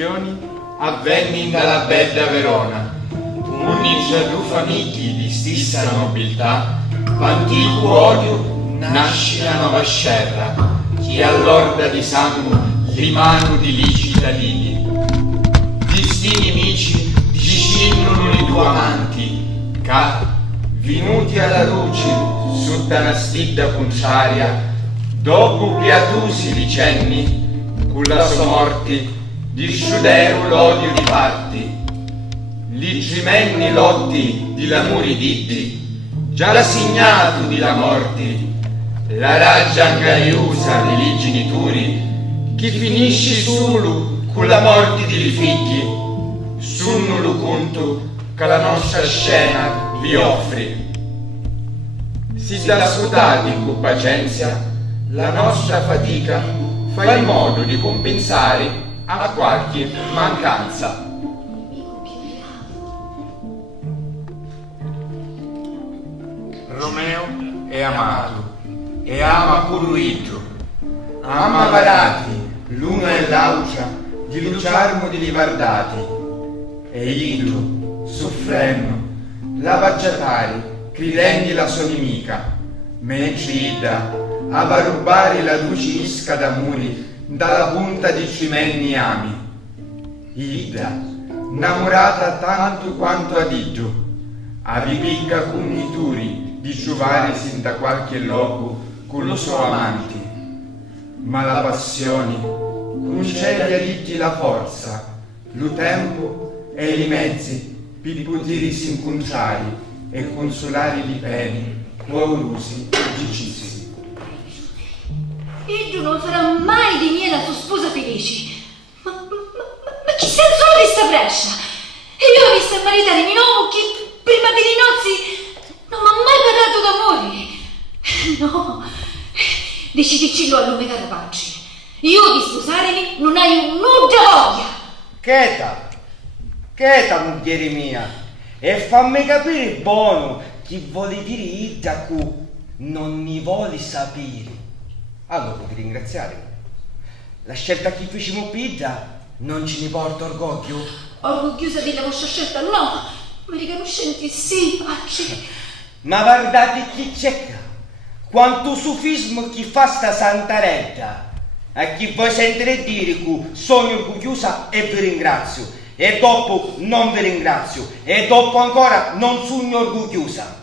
nazioni avvenni dalla bella Verona. Un'intra due famiglie di stessa nobiltà, antico odio nasce la nuova scerra, che all'orda di sangue rimanu di lì cittadini. Di sti nemici dicinnono i due amanti, che, venuti alla luce sotto una stidda contraria, dopo piatusi vicenni, con la sua morte, disciudero l'odio di parti. Li gemenni lotti di l'amore ditti, già la signato di la morte, la raggia angaiusa degli genituri, che finisce solo con la morte dei figli, sunno lo conto che la nostra scena vi offre. Si dà scudati con pazienza, la nostra fatica fa in modo di compensare a qualche mancanza. Romeo è amato e ama Curuito, ama varati l'uno e l'altra di luciarmo di livardati, e Ido, soffrendo, la vacciatari credendo la sua nemica, mentre Ida ava rubare la luce isca d'amore dalla punta di cimenni ami. Ida, innamorata tanto quanto ad Ido, avvipicca cognituri di giovare sin da qualche loco con lo suo amante, ma la passione concede a Liggi la forza, lo tempo e i mezzi per potersi incontrare e consolare i peni paurosi e decisi. Iddu non sarà mai di mia la sua sposa felice. Ma chi senso ha questa brescia? E io ho visto maritare mio uomo che prima delle nozze non mi ha mai parlato d'amore. No, decidicillo a lume da pace. Io di sposarmi non hai nulla voglia. Cheta, moglie mia, e fammi capire buono chi vuole dire Ida cu non mi vuole sapere. Allora puoi ringraziare. La scelta che facciamo per Ida non ce ne porta orgoglio? Orgogliosa della vostra scelta? No, ma riconoscenti sì, pace. Ma guardate chi c'è qua, quanto sufismo chi fa sta santarella. A chi vuoi sentire dire che sono orgogliosa e vi ringrazio, e dopo non vi ringrazio, e dopo ancora non sono orgogliosa.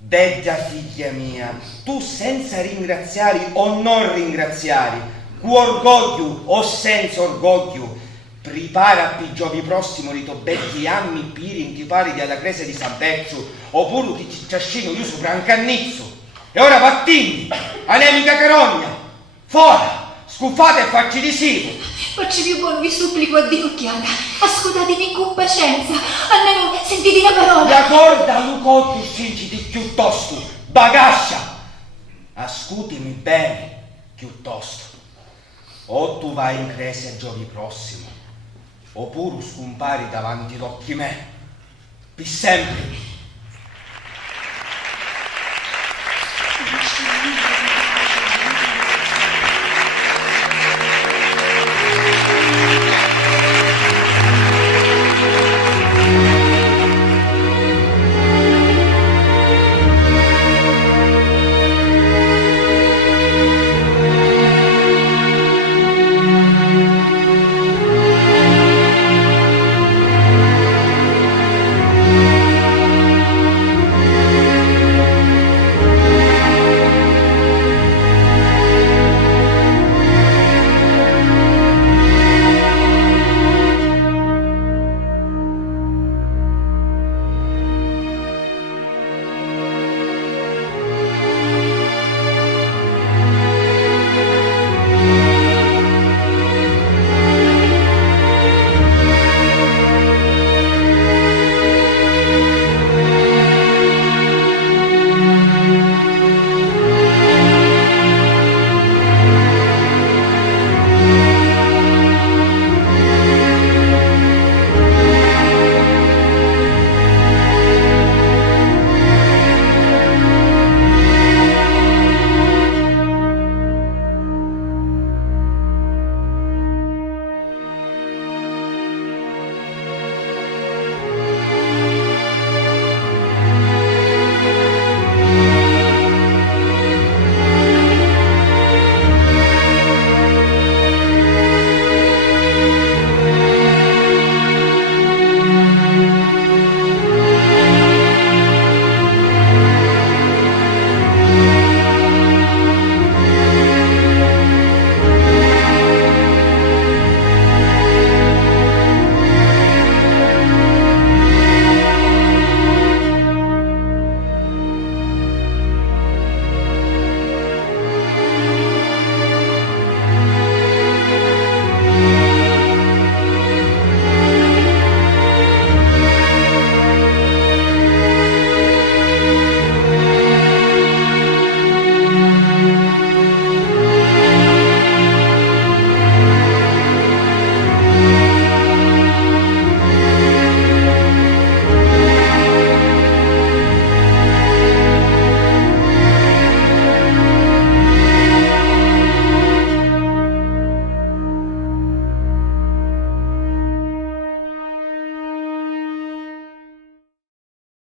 Bella figlia mia, tu senza ringraziare o non ringraziare, con orgoglio o senza orgoglio, prepara per giovedì prossimo i tuoi belli anni per intipare alla chiesa di San Pezzo, oppure ti trascino io sopra un cannizzo. E ora vattini, anemica carogna, fuori, scuffate e facci di sigo. Facci più buono, vi supplico a Dio chiara, ascoltatemi con pazienza, almeno sentite una parola. La corda Lucotto scinciti piuttosto, bagascia, ascoltami bene piuttosto. O tu vai in chiesa giovedì prossimo, oppure scompari davanti ad occhi me, per sempre.